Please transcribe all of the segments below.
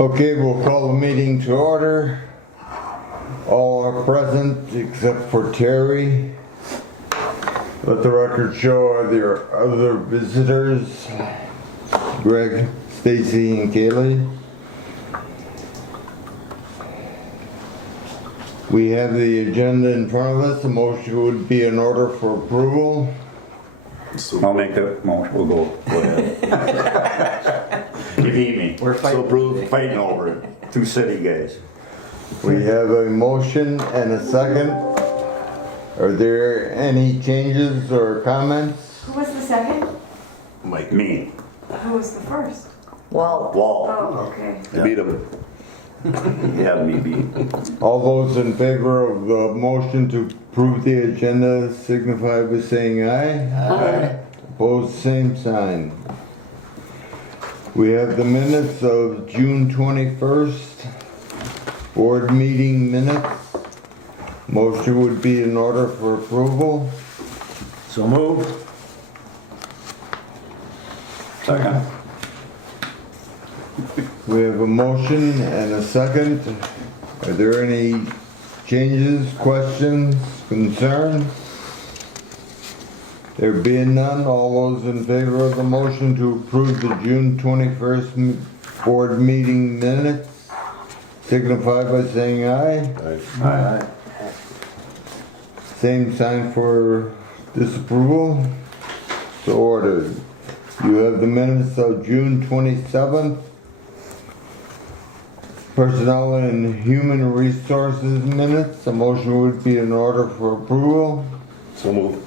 Okay, we'll call the meeting to order. All are present except for Terry. Let the record show are there other visitors, Greg, Stacy, and Kaylee. We have the agenda in front of us. A motion would be in order for approval. I'll make that motion. We'll go ahead. You beat me. We're fighting over it. Two city guys. We have a motion and a second. Are there any changes or comments? Who was the second? Mike. Me. Who was the first? Wall. Oh, okay. Yeah. Beat him. Yeah, me beat. All those in favor of the motion to approve the agenda signify by saying aye. Aye. Opposed, same sign. We have the minutes of June 21st, board meeting minutes. Motion would be in order for approval. So moved. Second. We have a motion and a second. Are there any changes, questions, concerns? There being none, all those in favor of the motion to approve the June 21st board meeting minutes signify by saying aye. Aye. Same sign for disapproval. So ordered. You have the minutes of June 27th. Personnel and Human Resources minutes. A motion would be in order for approval. So move.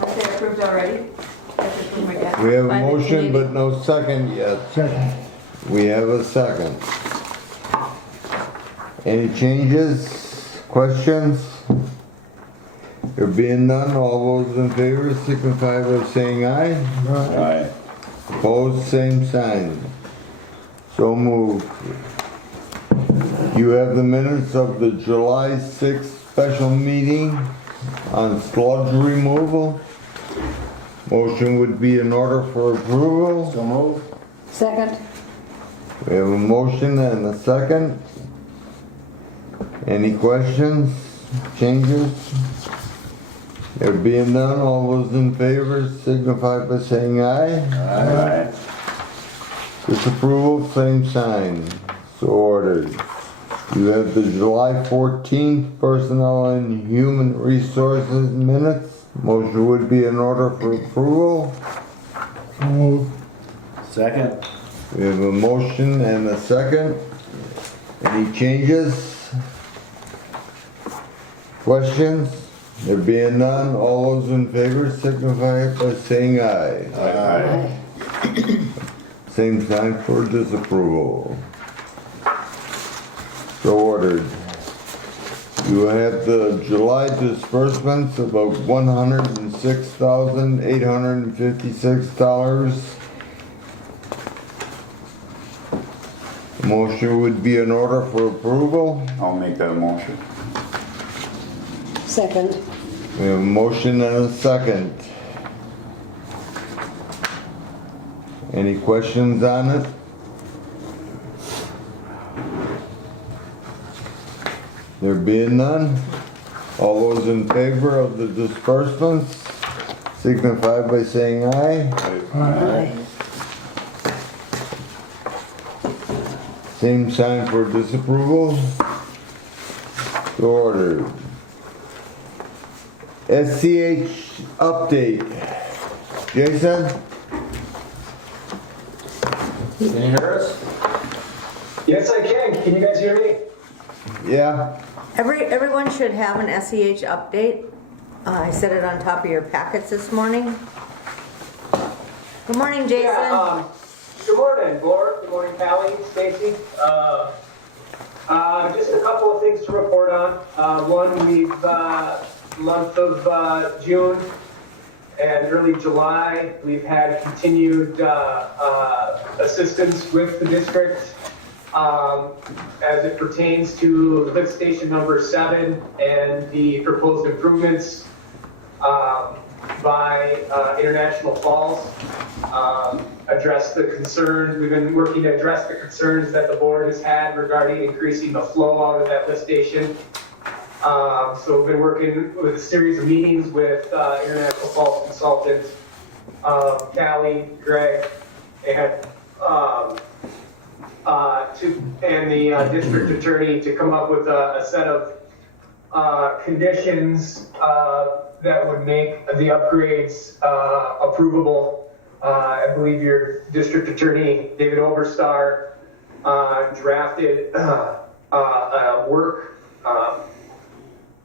Are they approved already? Have to approve again. We have a By the motion committee? but no second yet. We have a second. Any changes, questions? There being none, all those in favor signify by saying aye. Aye. Opposed, same sign. So moved. You have the minutes of the July 6th special meeting on sludge removal. Motion would be in order for approval. So moved. Second. We have a motion and a second. Any questions, changes? There being none, all those in favor signify by saying aye. Aye. Disapproval, same sign. So ordered. You have the July 14th Personnel and Human Resources minutes. Motion would be in order for approval. Second. We have a motion and a second. Any changes? Questions? There being none, all those in favor signify by saying aye. Aye. Same sign for disapproval. So ordered. You have the July disbursements of about $106,856. Motion would be in order for approval. I'll make that motion. Second. We have a motion and a second. Any questions on it? There being none, all those in favor of the disbursements signify by saying aye. Aye. Same sign for disapproval. So ordered. SCH update. Jason? Can you hear us? Yes, I can. Can you guys hear me? Yeah? Everyone should have an SEH update. I set it on top of your packets this morning. Good morning, Jason. Yeah, good morning, Gord. Good morning, Callie, Stacy. Just a couple of things to report on. One, month of June and early July, we've had continued assistance with the district as it pertains to lift station number 7 and the proposed improvements. by International Falls, address the concerns. We've been working to address the concerns that the board has had regarding increasing the flow out of that lift station. So we've been working with a series of meetings with International Falls consultants, Callie, Greg, and the district attorney to come up with a set of conditions that would make the upgrades approvable. I believe your district attorney, David Oberstar, drafted a work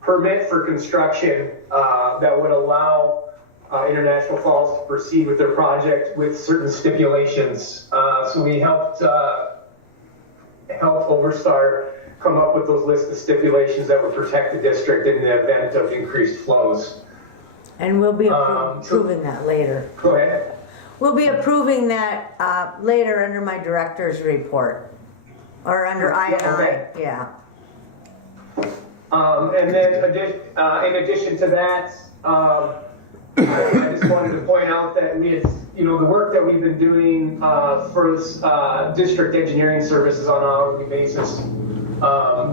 permit for construction that would allow International Falls to proceed with their project with certain stipulations. So we helped Oberstar come up with those list of stipulations that would protect the district in the event of increased flows. And we'll be approving that later. Go ahead. We'll be approving that later under my director's report. Or under I&I, Okay. yeah. And then in addition to that, I just wanted to point out that we had, the work that we've been doing for district engineering services on an hourly basis,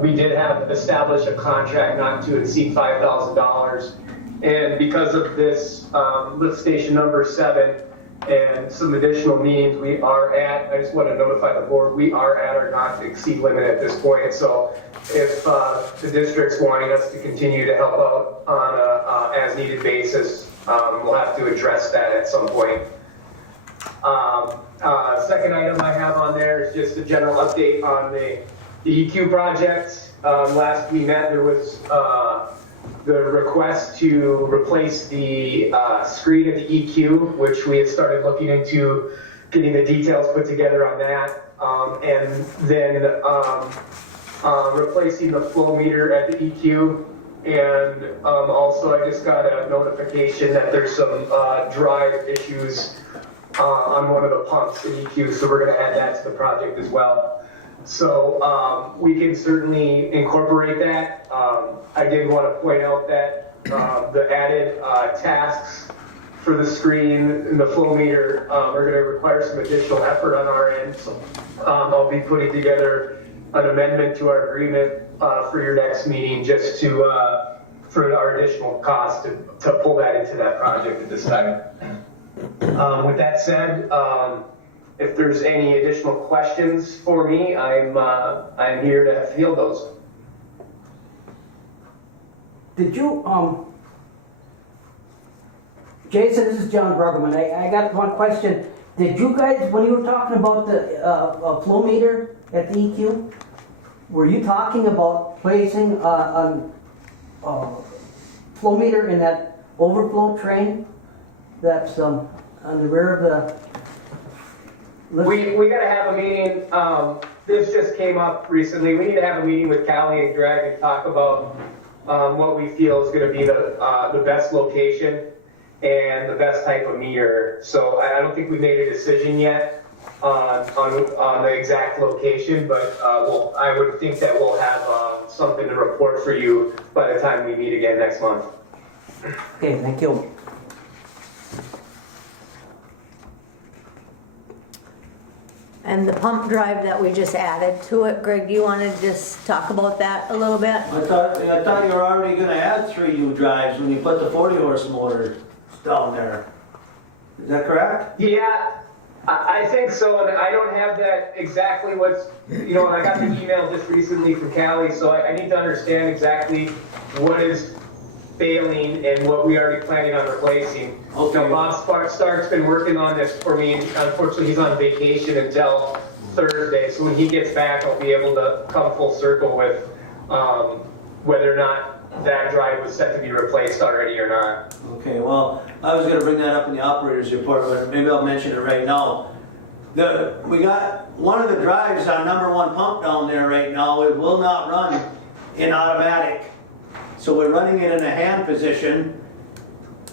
we did have established a contract not to exceed $5,000. And because of this lift station number 7 and some additional meetings we are at, I just want to notify the board, we are at our not to exceed limit at this point. So if the district's wanting us to continue to help out on a as needed basis, we'll have to address that at some point. Second item I have on there is just a general update on the EQ project. Last we met, there was the request to replace the screen at the EQ, which we had started looking into getting the details put together on that. And then replacing the flow meter at the EQ. And also I just got a notification that there's some drive issues on one of the pumps in EQ, so we're going to add that to the project as well. So we can certainly incorporate that. I did want to point out that the added tasks for the screen and the flow meter are going to require some additional effort on our end. So I'll be putting together an amendment to our agreement for your next meeting, just to for our additional cost to pull that into that project at this time. With that said, if there's any additional questions for me, I'm here to field those. Did you, Jason, this is John Bruggeman. I got one question. Did you guys, when you were talking about the flow meter at the EQ, were you talking about placing a flow meter in that overflow train that's on the rear of the lift? We got to have a meeting. This just came up recently. We need to have a meeting with Callie and Greg and talk about what we feel is going to be the best location and the best type of meter. So I don't think we made a decision yet on the exact location, but I would think that we'll have something to report for you by the time we meet again next month. Okay, thank you. And the pump drive that we just added to it, Greg, do you want to just talk about that a little bit? I thought you were already gonna add 3 new drives when you put the 40-horse motor down there. Is that correct? Yeah, I think so, and I don't have that exactly what's, and I got the email just recently from Callie, so I need to understand exactly what is failing and what we already planning on replacing. Okay. Bob Stark's been working on this for me, and unfortunately he's on vacation until Thursday, so when he gets back I'll be able to come full circle with whether or not that drive was set to be replaced already or not. Okay, well, I was gonna bring that up in the operator's report, but maybe I'll mention it right now. We got one of the drives on #1 pump down there right now. It will not run in automatic. So we're running it in a hand position,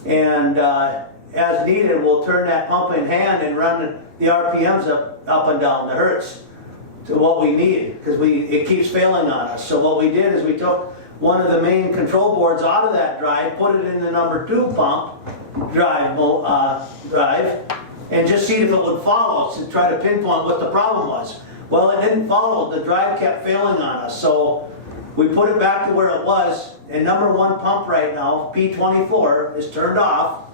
and as needed, we'll turn that pump in hand and run the RPMs up and down the hertz to what we need, because it keeps failing on us. So what we did is we took one of the main control boards out of that drive, put it in the #2 pump, drive and just see if it would follow, to try to pinpoint what the problem was. Well, it didn't follow, the drive kept failing on us, so we put it back to where it was, and number one pump right now, P24, is turned off.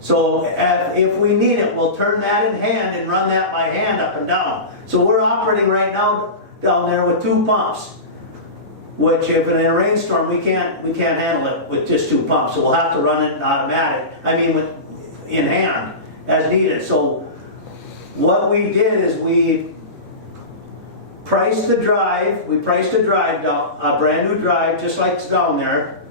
So if we need it, we'll turn that in hand and run that by hand up and down. So we're operating right now down there with 2 pumps, which if in a rainstorm, we can't handle it with just 2 pumps. So we'll have to run it in automatic, in hand as needed. So what we did is we priced the drive, down, a brand new drive, just like it's down there.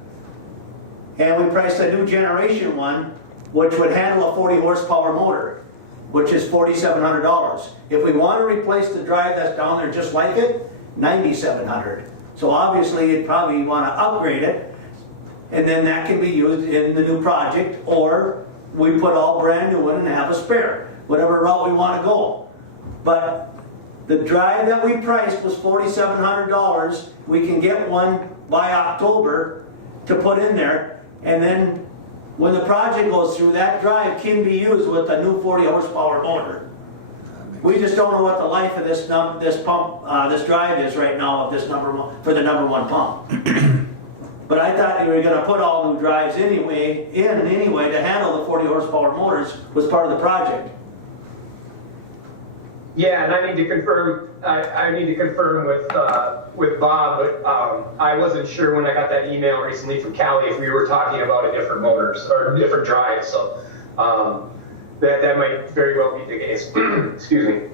And we priced a new generation one, which would handle a 40 horsepower motor, which is $4,700. If we want to replace the drive that's down there just like it, $9,700. So obviously you'd probably want to upgrade it, and then that can be used in the new project, or we put all brand new in and have a spare, whatever route we want to go. But the drive that we priced was $4,700. We can get one by October to put in there, and then when the project goes through, that drive can be used with a new 40 horsepower motor. We just don't know what the life of this drive is right now of this for the number one pump. But I thought you were going to put all new drives anyway to handle the 40 horsepower motors was part of the project. Yeah, and I need to confirm. I need to confirm with Bob, but I wasn't sure when I got that email recently from Callie if we were talking about a different motors or different drives. So that might very well be the case. Excuse me.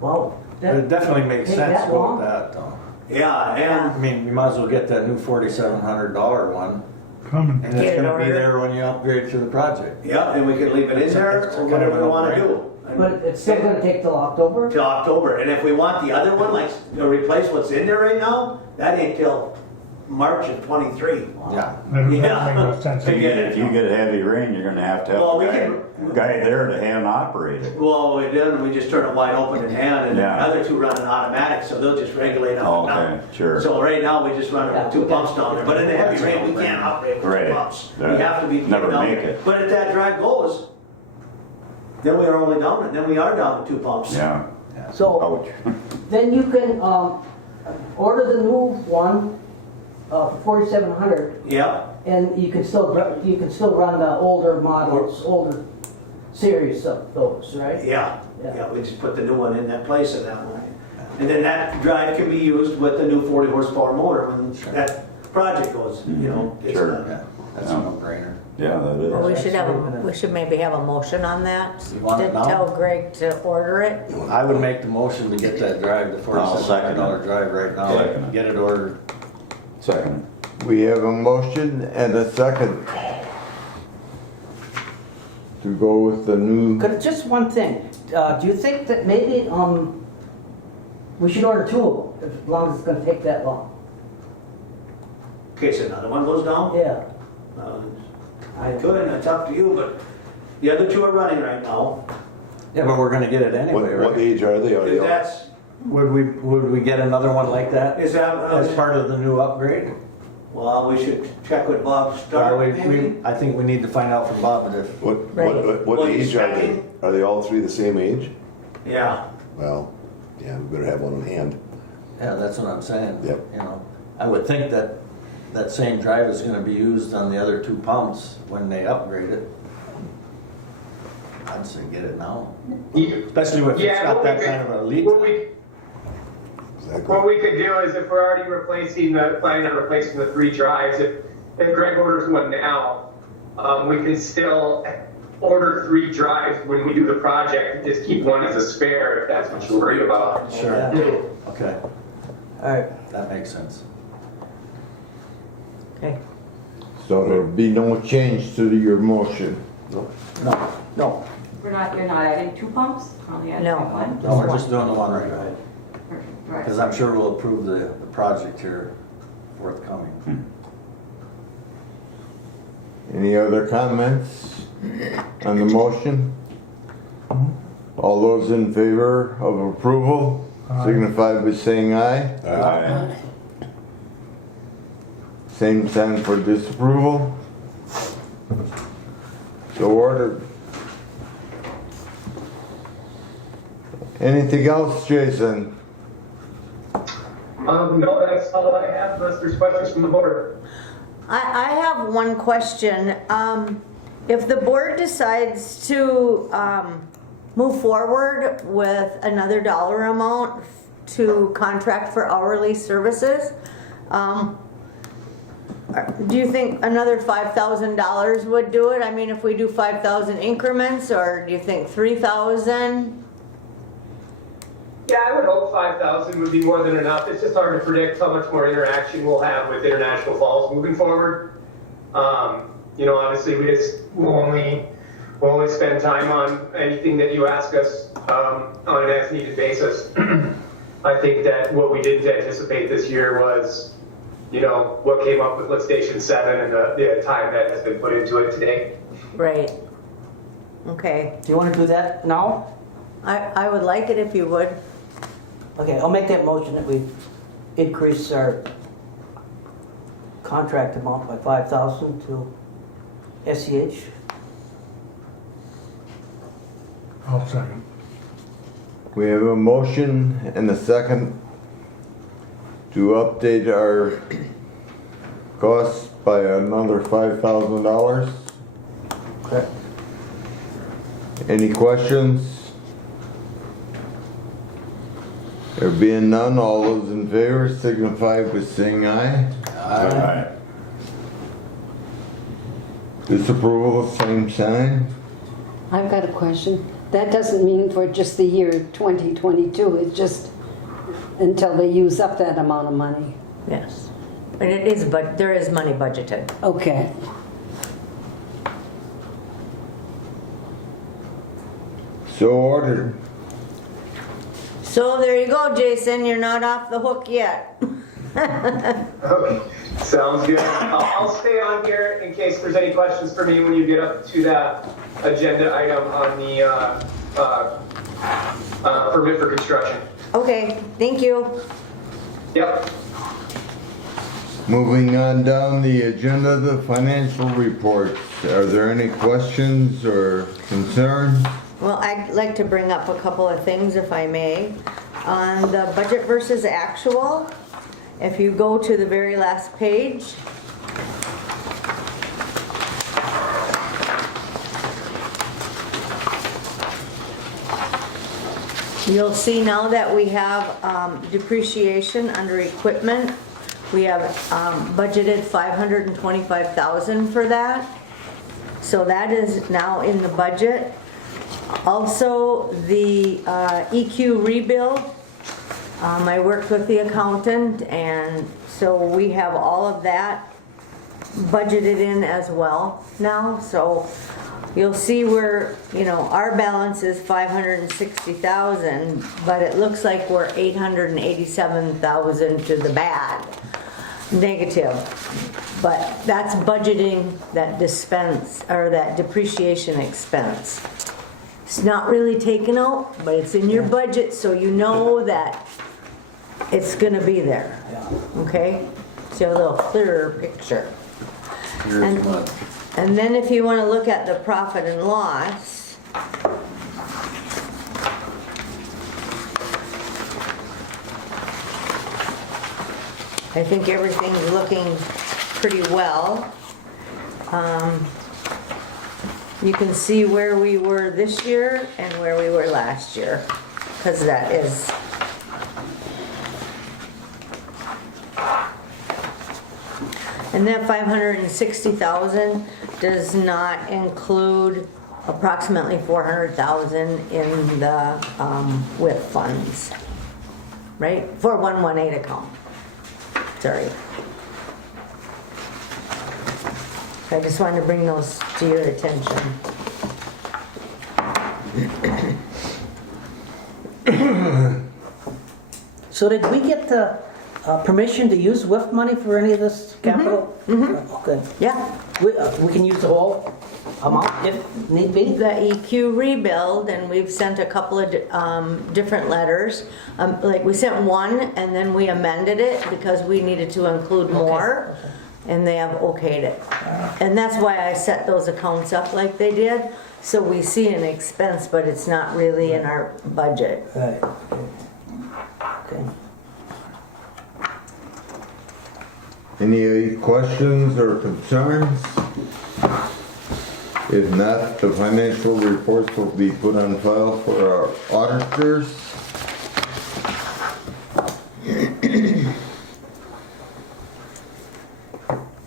Wow. But it definitely makes Take sense that with long? that though. Yeah, I and mean, we might as well get that new $4,700 one, Coming. and Get it's it gonna be ordered. there when you upgrade to the project. yeah, and we can leave it in there It's or kind whatever of we a want to no-brainer. do. But it's still gonna take till October? Till October, and if we want the other one, like to replace what's in there right now, that ain't till March of '23. Yeah. That doesn't make Yeah. no sense. To get If you get heavy rain, you're gonna have to Well, we have can- a guy there to hand operate it. Well, we just turn it wide open in hand, and the Yeah. other two run an automatic, so they'll just regulate up and down. Okay, sure. So right now, we just run it with 2 pumps down there, but in the heavy rain, we can't operate with 2 Right. pumps. We That- have to be never down make there. it. But if that drive goes, then we are only down, then we are down to 2 pumps. Yeah, So ouch. then you can order the new one, 4,700, Yep, and you can still run the older models, older series of those, right? yeah, Yeah. yeah, we just put the new one in that place of that one. And then that drive can be used with the new 40 horsepower motor when that project goes, gets Sure. done. Yeah, that's a no-brainer. Yeah, that Well, is. we should maybe have a motion on that. You want it To now? tell Greg to order it. I would make the motion to get that drive, the I'll second $4,700 it. drive right now, Second it. get it ordered. Second. We have a motion and a second to go with the new, Just one thing, do you think that maybe we should order 2 of them, as long as it's gonna take that long? In case another one goes down, Yeah. I could, and it's up to you, but the other 2 are running right now. Yeah, but we're gonna get it anyway, What right? age are they? Are they If all- that's, Would we get another one like that is that, as part of the new upgrade? well, we should check with Bob Well, Stark, maybe? I think we need to find out from Bob if, What Well, he's age are they? checking. Are they all 3 the same age? Yeah, Well, yeah, we better have one on hand. yeah, that's what I'm saying. Yep. You know, I would think that that same drive is gonna be used on the other 2 pumps when they upgrade it. I'd say get it now, especially if it's Yeah, got what we that could- kind of a lead. What we, Exactly. what we could do is if we're already planning on replacing the 3 drives, if Greg orders one now, we can still order 3 drives when we do the project, and just keep one as a spare if that's what you're worried about. Sure, Yeah. okay, All right. that makes sense. Okay. so there'll be no change to your motion. No, No. You're not adding 2 pumps? Only adding No. 1? no, we're just doing the one right now, Right. because I'm sure we'll approve the project here forthcoming. Any other comments on the motion? All those in favor of approval signify by saying aye. Aye. Same sign for disapproval. So ordered. Anything else, Jason? No, that's all I have, unless there's questions from the board. I have one question. If the board decides to move forward with another dollar amount to contract for hourly services, do you think another $5,000 would do it? I mean, if we do 5,000 increments, or do you think 3,000? Yeah, I would hope 5,000 would be more than enough. It's just hard to predict how much more interaction we'll have with International Falls moving forward. Obviously we'll only spend time on anything that you ask us on an as-needed basis. I think that what we didn't anticipate this year was, what came up with lift station 7 and the time that has been put into it today. Right. Okay. Do you want to do that now? I would like it if you would. Okay, I'll make that motion that we increase our contract amount by 5,000 to SEH. I'll second. We have a motion and a second to update our costs by another $5,000. Okay. Any questions? There being none, all those in favor signify by saying aye. Aye. Disapproval, same sign. I've got a question. That doesn't mean for just the year 2022, it's just until they use up that amount of money. Yes. And it is, but there is money budgeted. Okay. So ordered. So there you go, Jason. You're not off the hook yet. Okay, sounds good. I'll stay on here in case there's any questions for me when you get up to that agenda item on the permit for construction. Okay, thank you. Yep. Moving on down the agenda, the financial reports. Are there any questions or concerns? Well, I'd like to bring up a couple of things, if I may. On the budget versus actual, if you go to the very last page, you'll see now that we have depreciation under equipment. We have budgeted $525,000 for that. So that is now in the budget. Also, the EQ rebuild, I worked with the accountant, and so we have all of that budgeted in as well now. So you'll see where, our balance is $560,000, but it looks like we're $887,000 to the bad, negative. But that's budgeting that that depreciation expense. It's not really taken out, but it's in your budget, so you know that it's gonna be there. Okay? So you have a little clearer picture. And then if you want to look at the profit and loss, I think everything's looking pretty well. You can see where we were this year and where we were last year, because that is. And that $560,000 does not include approximately $400,000 in the WIP funds, right? 4118 account. Sorry. I just wanted to bring those to your attention. So did we get the permission to use WIF money for any of this capital? Okay. Yeah. We can use the whole amount if need be? The EQ rebuild, and we've sent a couple of different letters. Like we sent one, and then we amended it because we needed to include more. and they have okayed it. And that's why I set those accounts up like they did, so we see an expense, but it's not really in our budget. Right. Okay. Any questions or concerns? If not, the financial reports will be put on file for our auditors.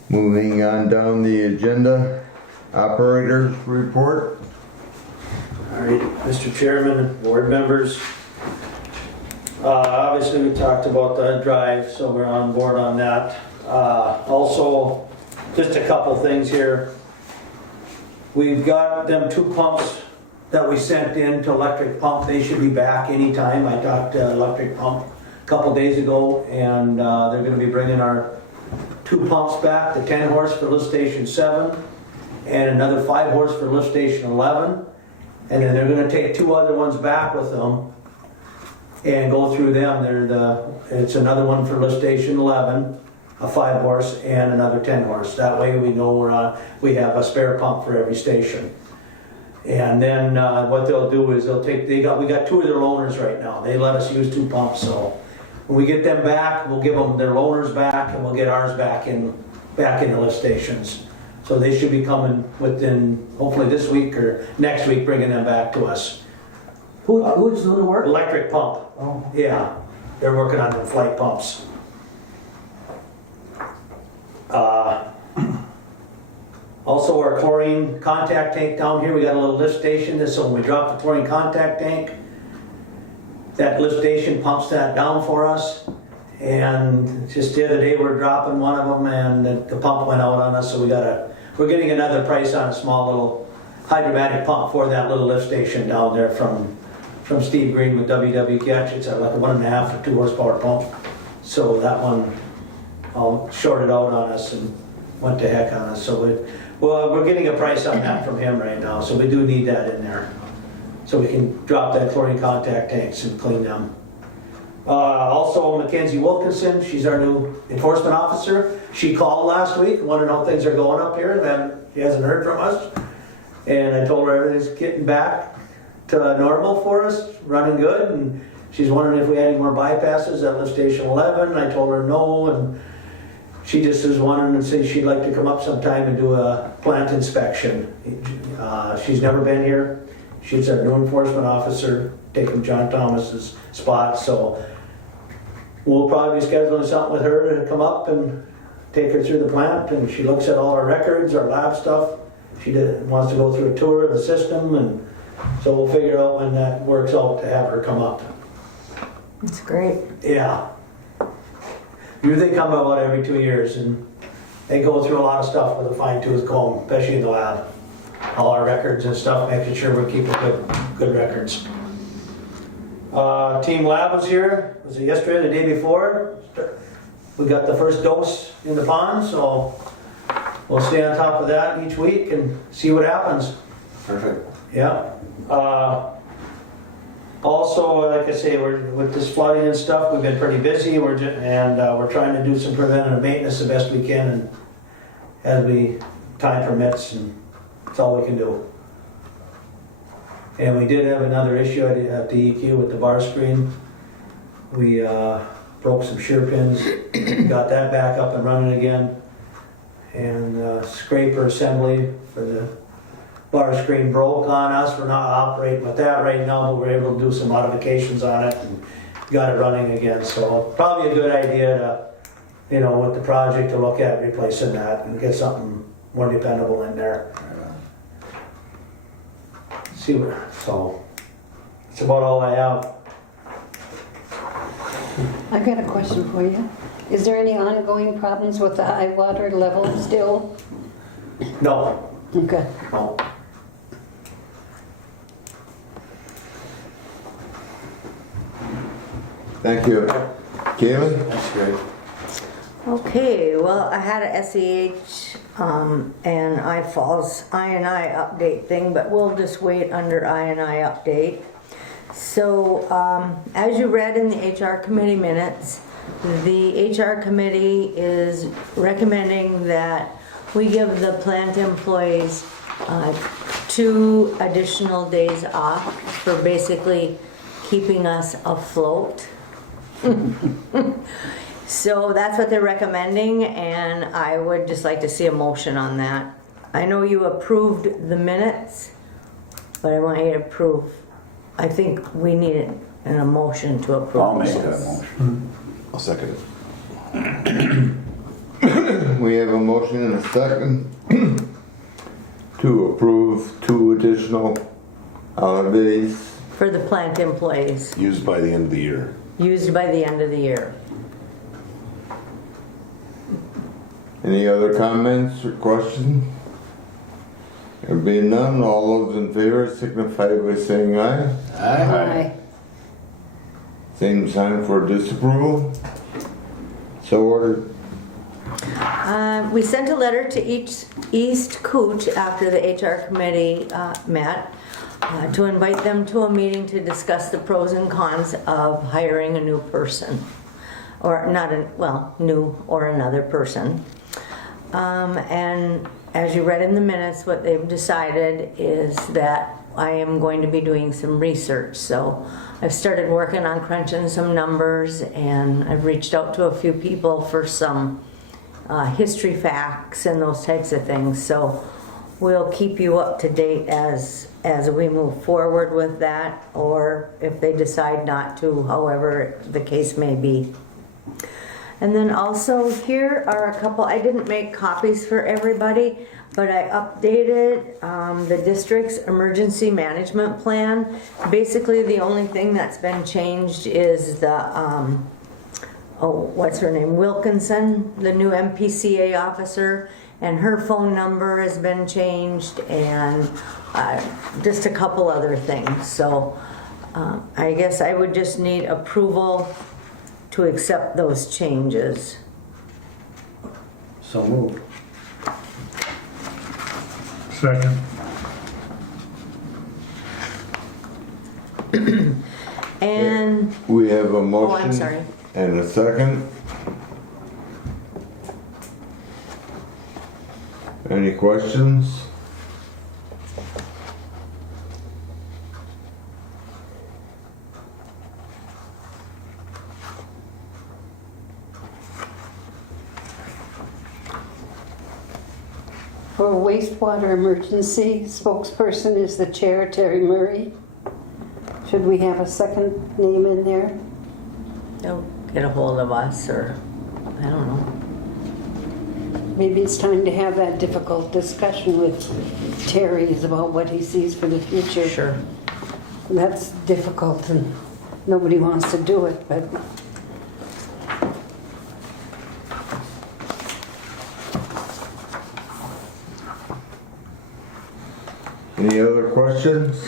Moving on down the agenda, operators report. All right, Mr. Chairman, board members. Obviously, we talked about the drive, so we're on board on that. Also, just a couple things here. We've got them 2 pumps that we sent in to electric pump. They should be back anytime. I talked to electric pump a couple days ago, and they're gonna be bringing our 2 pumps back, the 10 horse for lift station 7 and another 5 horse for lift station 11. And then they're gonna take 2 other ones back with them and go through them. It's another one for lift station 11, a 5 horse and another 10 horse. That way we know we have a spare pump for every station. And then what they'll do is we got 2 of their loaners right now. They let us use 2 pumps, so when we get them back, we'll give them their loaners back and we'll get ours back in the lift stations. So they should be coming within, hopefully this week or next week, bringing them back to us. Who's doing the work? Electric pump. Oh. Yeah, they're working on the flight pumps. Also, our chlorine contact tank down here, we got a little lift station. So when we drop the chlorine contact tank, that lift station pumps that down for us. And just the other day, we're dropping one of them, and the pump went out on us. So we're getting another price on a small little hydromatic pump for that little lift station down there from Steve Green with WW Catch. It's like a 1.5 or 2 horsepower pump. So that one all shorted out on us and went to heck on us. So we're getting a price on that from him right now. So we do need that in there, so we can drop that chlorine contact tanks and clean them. Also, Mackenzie Wilkinson, she's our new enforcement officer. She called last week, wondering how things are going up here, and then she hasn't heard from us. And I told her everything's getting back to normal for us, running good. And she's wondering if we had any more bypasses at lift station 11. I told her no, and she just was wondering and said she'd like to come up sometime and do a plant inspection. She's never been here. She's our new enforcement officer, taking John Thomas's spot. So we'll probably be scheduling something with her to come up and take her through the plant. And she looks at all our records, our lab stuff. She wants to go through a tour of the system, and so we'll figure out when that works out to have her come up. That's great. Yeah. Usually they come about every 2 years, and they go through a lot of stuff with a fine-tooth comb, especially in the lab. All our records and stuff, making sure we're keeping good records. Team Lab was here. Was it yesterday or the day before? We got the first dose in the pond, so we'll stay on top of that each week and see what happens. Perfect. Yeah. Also, like I say, with this flooding and stuff, we've been pretty busy. We're trying to do some preventative maintenance the best we can, and as time permits, and that's all we can do. And we did have another issue at the EQ with the bar screen. We broke some shear pins, got that back up and running again, and scraper assembly for the bar screen broke on us. We're not operating with that right now, but we're able to do some modifications on it and got it running again. So probably a good idea to, with the project, to look at replacing that and get something more dependable in there. So that's about all I have. I've got a question for you. Is there any ongoing problems with the high water level still? No. Okay. No. Thank you. Kaylee? That's great. Okay, well, I had a SEH and I-Falls I&I update thing, but we'll just wait under I&I update. So, as you read in the HR committee minutes, the HR committee is recommending that we give the plant employees 2 additional days off for basically keeping us afloat. So that's what they're recommending, and I would just like to see a motion on that. I know you approved the minutes, but I want you to approve. I think we need an emotion to approve. I'll make that this. motion. I'll second it. We have a motion and a second to approve 2 additional holidays. For the plant employees, Used by the end of the year. used by the end of the year. Any other comments or questions? There being none, all those in favor signify by saying aye. Aye. Same sign for disapproval. So ordered. We sent a letter to East Cooch after the HR committee met to invite them to a meeting to discuss the pros and cons of hiring a new person. Or not a, well, new or another person. And as you read in the minutes, what they've decided is that I am going to be doing some research. So I've started working on crunching some numbers, and I've reached out to a few people for some history facts and those types of things. So we'll keep you up to date as we move forward with that, or if they decide not to, however the case may be. And then also here are a couple, I didn't make copies for everybody, but I updated the district's emergency management plan. Basically, the only thing that's been changed is the, what's her name, Wilkinson, the new MPCA officer, and her phone number has been changed, and just a couple other things. So I guess I would just need approval to accept those changes. So moved. Second. And, We have a oh, motion I'm sorry. and a second. Any questions? For wastewater emergency, spokesperson is the chair, Terry Murray. Should we have a second name in there? They'll get a hold of us, or, I don't know. Maybe it's time to have that difficult discussion with Terry about what he sees for the future. Sure. That's difficult and nobody wants to do it, but Any other questions?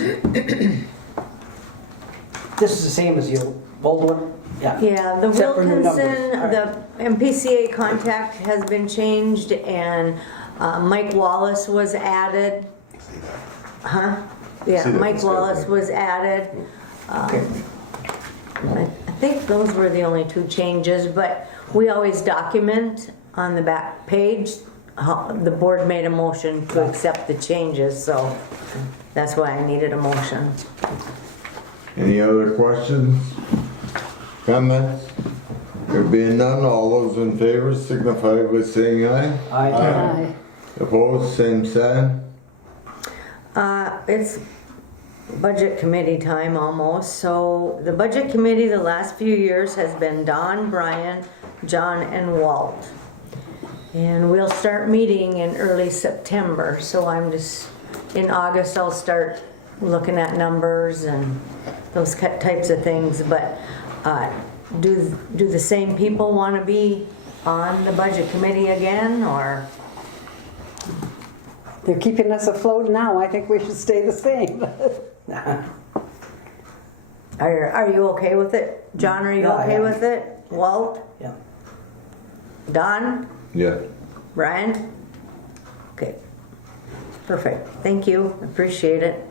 This is the same as you, Baldwin? Yeah. Yeah, the Except for new numbers. Wilkinson, All right. the MPCA contact has been changed, and Mike Wallace was added. Huh? Yeah, See that Mike instead of Wallace Mike. was added. Okay. I think those were the only 2 changes, but we always document on the back page how the board made a motion to accept the changes, so that's why I needed a motion. Any other questions? Comments? There being none, all those in favor signify by saying aye. aye. Opposed, same sign. It's budget committee time almost. So the budget committee the last few years has been Don, Brian, John, and Walt. And we'll start meeting in early September. So I'm just, in August I'll start looking at numbers and those types of things. But do the same people want to be on the budget committee again, or? They're keeping us afloat now. I think we should stay the same. Are you okay with it? John, are you Yeah, okay yeah. with it? Walt? Yeah. Don? Yeah. Brian? Okay. Perfect. Thank you. Appreciate it.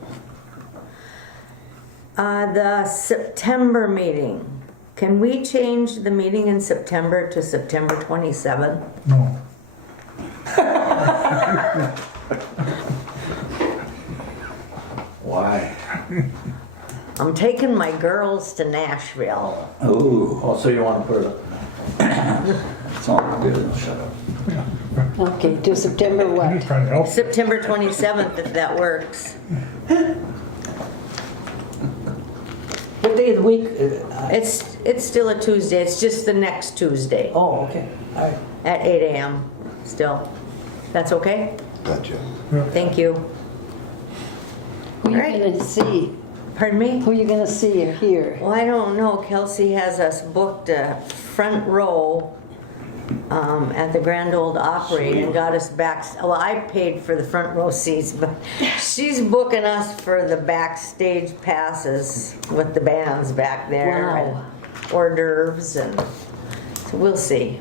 The September meeting. Can we change the meeting in September to September 27th? No. Why? I'm taking my girls to Nashville. Ooh, Oh, so you wanna put it, it's all good. Shut up. Okay, to September He's what? trying to help. September 27th, if that works. What day of the week? It's still a Tuesday, it's just the next Tuesday Oh, okay, all right. at 8 a.m. still. That's okay? Gotcha. Thank you. Who you Right. gonna see? Pardon me? Who you gonna see or hear? Well, I don't know. Kelsey has us booked a front row at the Grand Old Opry and got us back. Well, I paid for the front row seats, but she's booking us for the backstage passes with the bands back there Wow. and hors d'oeuvres, and so we'll see,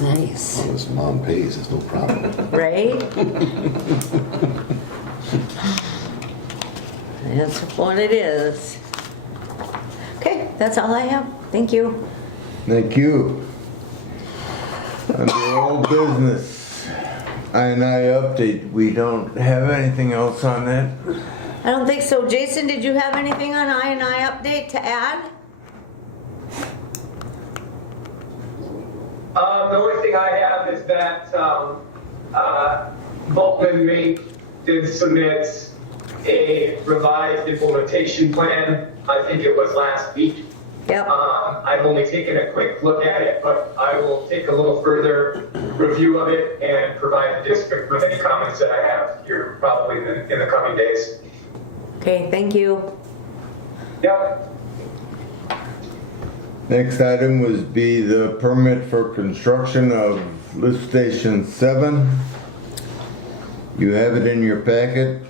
Nice. As long as mom pays, it's no problem. right? That's what it is. Okay, that's all I have. Thank you. Thank you. Under old business, I&I update, we don't have anything else on that? I don't think so. Jason, did you have anything on I&I update to add? The only thing I have is that Boltman Mink did submit a revised implementation plan. I think it was last week. Yep. I've only taken a quick look at it, but I will take a little further review of it and provide the district with any comments that I have here probably in the coming days. Okay, thank you. Yep. Next item was be the permit for construction of lift station 7. You have it in your packet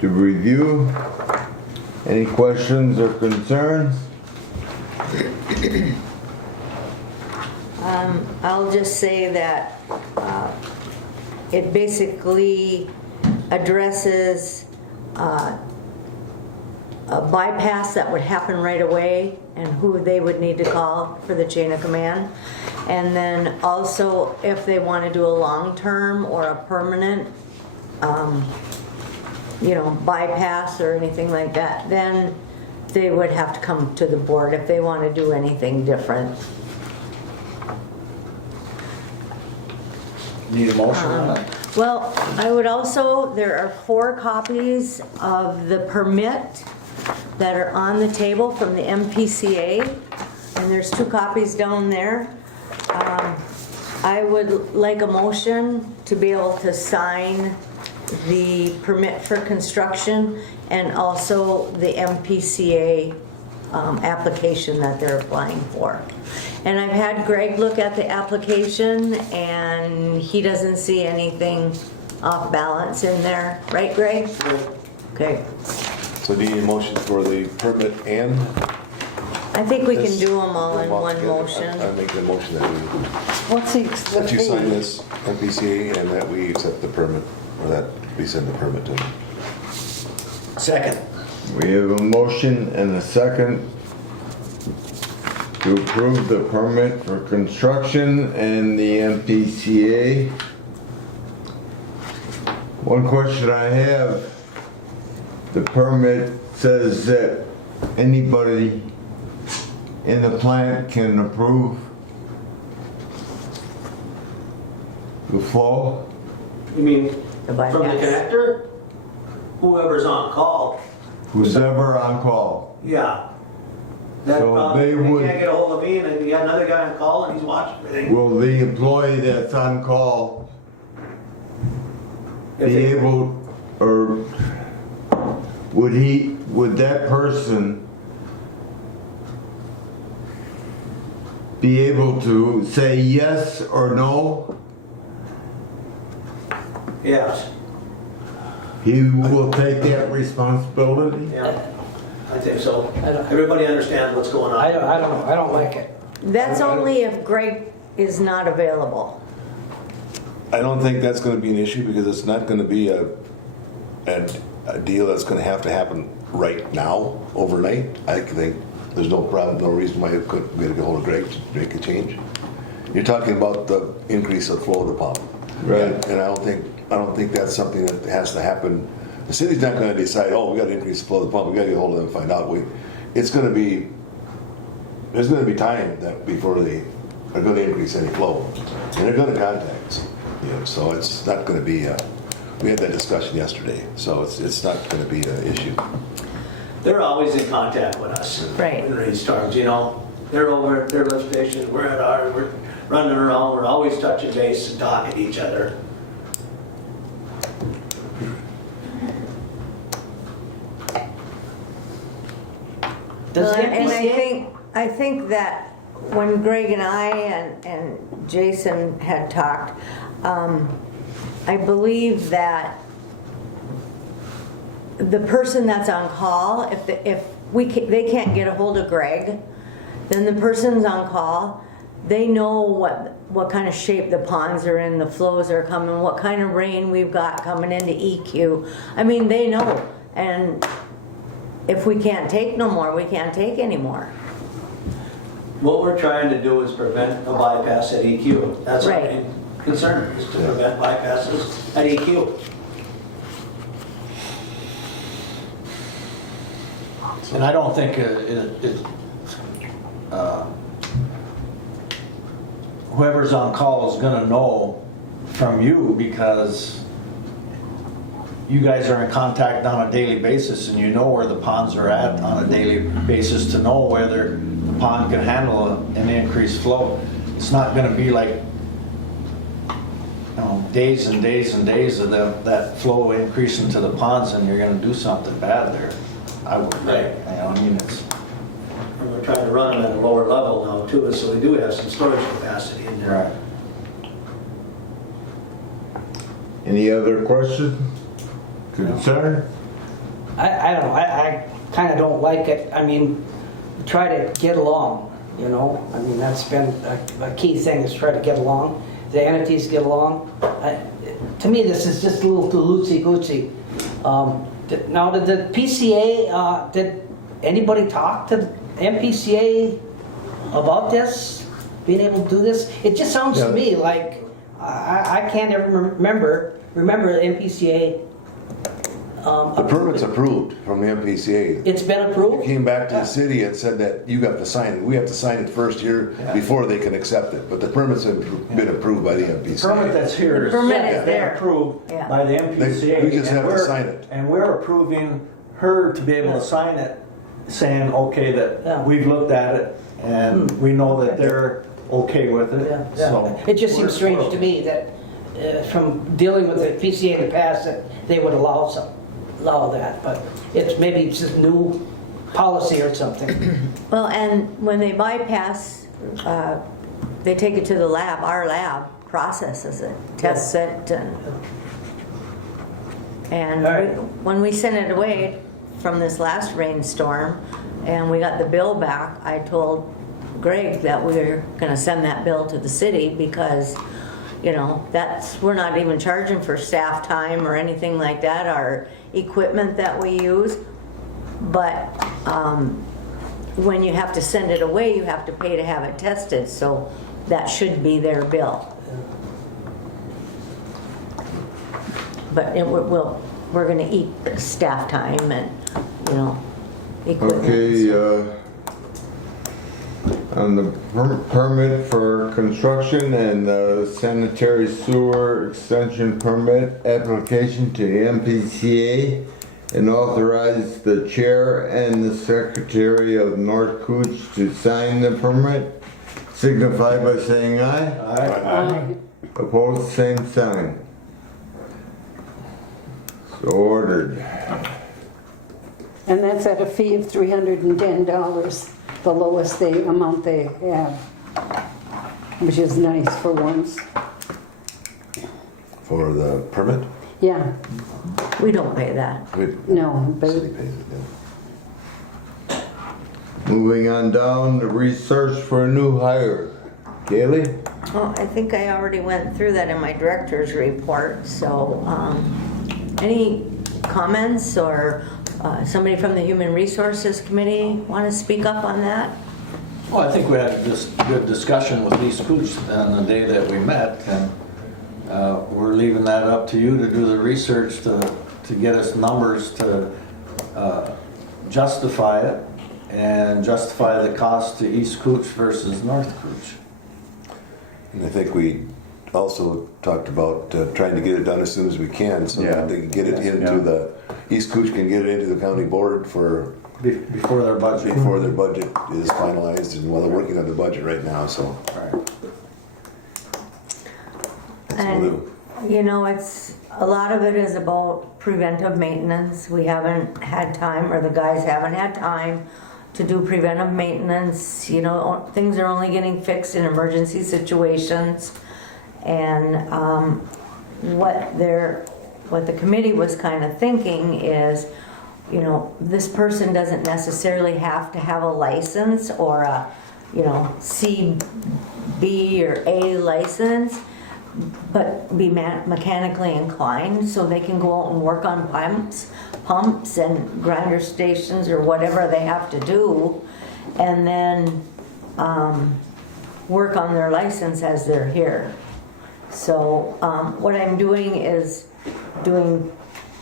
to review. Any questions or concerns? I'll just say that it basically addresses a bypass that would happen right away and who they would need to call for the chain of command. And then also if they want to do a long-term or a permanent bypass or anything like that, then they would have to come to the board if they want to do anything different. need a motion on it? Well, I would also, there are 4 copies of the permit that are on the table from the MPCA, and there's 2 copies down there. I would like a motion to be able to sign the permit for construction and also the MPCA application that they're applying for. And I've had Greg look at the application and he doesn't see anything off balance in there. Right, Greg? Okay. So do you need a motion for the permit and? I think we can this? do them all in one together? I motion. make the motion that What's that you sign fee? this MPCA and that we accept the permit, or that we send the permit to them. Second. We have a motion and a second to approve the permit for construction and the MPCA. One question I have, the permit says that anybody in the plant can approve the flow? You mean The from the bypass. connector? Whoever's on call, Who's ever on call? yeah. That So probably, they they would- can't get a hold of me and then you got another guy on call and he's watching everything. Will the employee that's on call If be they- able, or would that person be able to say yes or no? Yes, He will take that responsibility? yeah, I think so. I don't- Everybody understands what's going on. I don't know, I don't like it. That's only if Greg is not available. I don't think that's gonna be an issue because it's not gonna be a deal that's gonna have to happen right now, overnight. I think there's no problem, no reason why you couldn't get a hold of Greg to make a change. You're talking about the increase of flow of the pump. Right. And I don't think that's something that has to happen. The city's not gonna decide, oh, we gotta increase the flow of the pump, we gotta get a hold of them and find out. There's gonna be time that before they are gonna increase any flow. And they're gonna contact us, so it's not gonna be, we had that discussion yesterday, so it's not gonna be an issue. They're always in contact with us. Right. In rainstorms, they're over at their lift station, we're at ours, we're running around, we're always touching base and talking to each other. Does the And MPCA I think that when Greg and I and Jason had talked, I believe that the person that's on call, if they can't get a hold of Greg, then the person's on call, they know what kind of shape the ponds are in, the flows are coming, what kind of rain we've got coming into EQ. I mean, they know. And if we can't take no more, we can't take any more. What we're trying to do is prevent a bypass at EQ. That's our Right. main concern, is to prevent bypasses at EQ. And I don't think whoever's on call is gonna know from you, because you guys are in contact on a daily basis and you know where the ponds are at on a daily basis to know whether the pond can handle an increased flow. It's not gonna be like, days and days and days of that flow increasing to the ponds and you're gonna do something bad there. I would think, it's. And we're trying to run them at a lower level now too, so we do have some storage capacity in there. Right. Any other questions? Concern? I don't know, I kind of don't like it. I mean, try to get along, I mean, that's been a key thing, is try to get along. The entities get along. To me, this is just a little too loosey-goosey. Now, did the PCA, did anybody talk to the MPCA about this? Being able to do this? It just sounds to me like, I can't ever remember the MPCA. The permit's approved from the MPCA. It's been It approved? came back to the city and said that you got to sign it. We have to sign it first here before they can accept it. But the permit's been approved by the MPCA. Permit that's here is Permit is been there. approved Yeah. by the MPCA. We just and have to we're- sign it. And we're approving her to be able to sign it, saying, okay, Yeah. that we've looked at it and we know that they're okay with it. So It just seems we're- strange to me that, from dealing with the PCA in the past, that they would allow that, but maybe it's just new policy or something. Well, and when they bypass, they take it to the lab, our lab processes it, tests it, and All right. when we sent it away from this last rainstorm, and we got the bill back, I told Greg that we were gonna send that bill to the city, because, we're not even charging for staff time or anything like that, our equipment that we use. But when you have to send it away, you have to pay to have it tested, so that should be their bill. But we're gonna eat staff time and, equipment. Okay, on the permit for construction and sanitary sewer extension permit application to the MPCA, and authorize the chair and the secretary of North Cooch to sign the permit, signify by saying aye. Aye. Opposed, same sign. So ordered. And that's at a fee of $310, the lowest amount they have, which is nice for once. For the permit? Yeah, We don't pay that. no, but City pays it, yeah. Moving on down, the research for a new hire. Kaylee? Well, I think I already went through that in my director's report, so, any comments or Somebody from the Human Resources Committee want to speak up on that? Well, I think we had this good discussion with East Cooch on the day that we met, and we're leaving that up to you to do the research to get us numbers to justify it and justify the cost to East Cooch versus North Cooch. And I think we also talked about trying to get it done as soon as we can, so that they can get it into the, East Cooch can get it into the county board for, Before their budget. before their budget is finalized, and while they're working on the budget right now, so. Right. And, you know, a lot of it is about preventive maintenance. We haven't had time, or the guys haven't had time to do preventive maintenance. You know, things are only getting fixed in emergency situations. And what the committee was kind of thinking is, you know, this person doesn't necessarily have to have a license or a, you know, C, B, or A license, but be mechanically inclined, so they can go out and work on pumps and grinder stations or whatever they have to do, and then work on their license as they're here. So what I'm doing is doing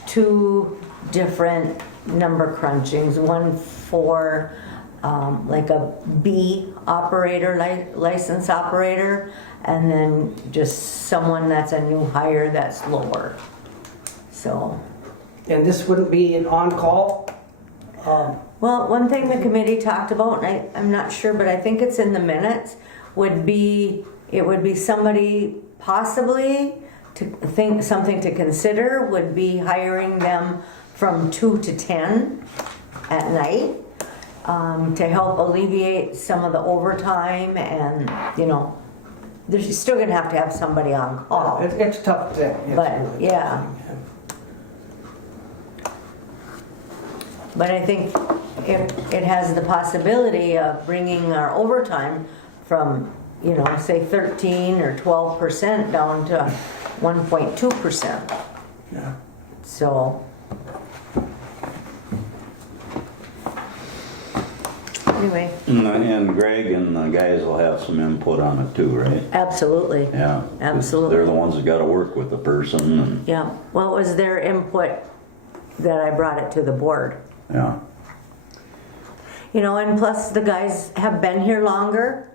2 different number crunchings, one for like a B operator, license operator, and then just someone that's a new hire that's lower. So. And this wouldn't be an on-call? Well, one thing the committee talked about, and I'm not sure, but I think it's in the minutes, would be somebody possibly to think, something to consider would be hiring them from 2 to 10 at night to help alleviate some of the overtime, and, you know, they're still gonna have to have somebody on call. It's tough to. But, yeah. But I think it has the possibility of bringing our overtime from, you know, say 13 or 12% down to 1.2%. Yeah. So. Anyway. And Greg and the guys will have some input on it too, right? Absolutely. Yeah. Absolutely. They're the ones that gotta work with the person and, Yeah. Well, it was their input that I brought it to the board. yeah. You know, and plus the guys have been here longer,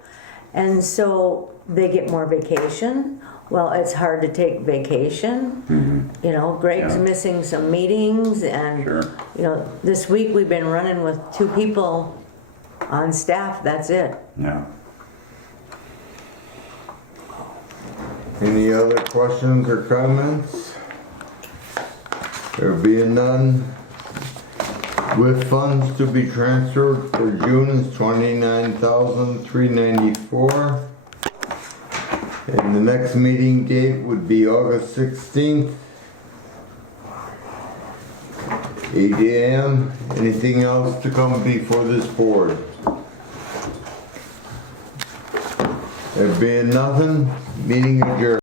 and so they get more vacation. Well, it's hard to take vacation. You know, Greg's Yeah. missing some meetings, and, Sure. you know, this week we've been running with 2 people on staff, that's it. Yeah. Any other questions or comments? There being none, with funds to be transferred for June is $29,394. And the next meeting date would be August 16th, 8 a.m. Anything else to come before this board? There being nothing, meeting adjourned.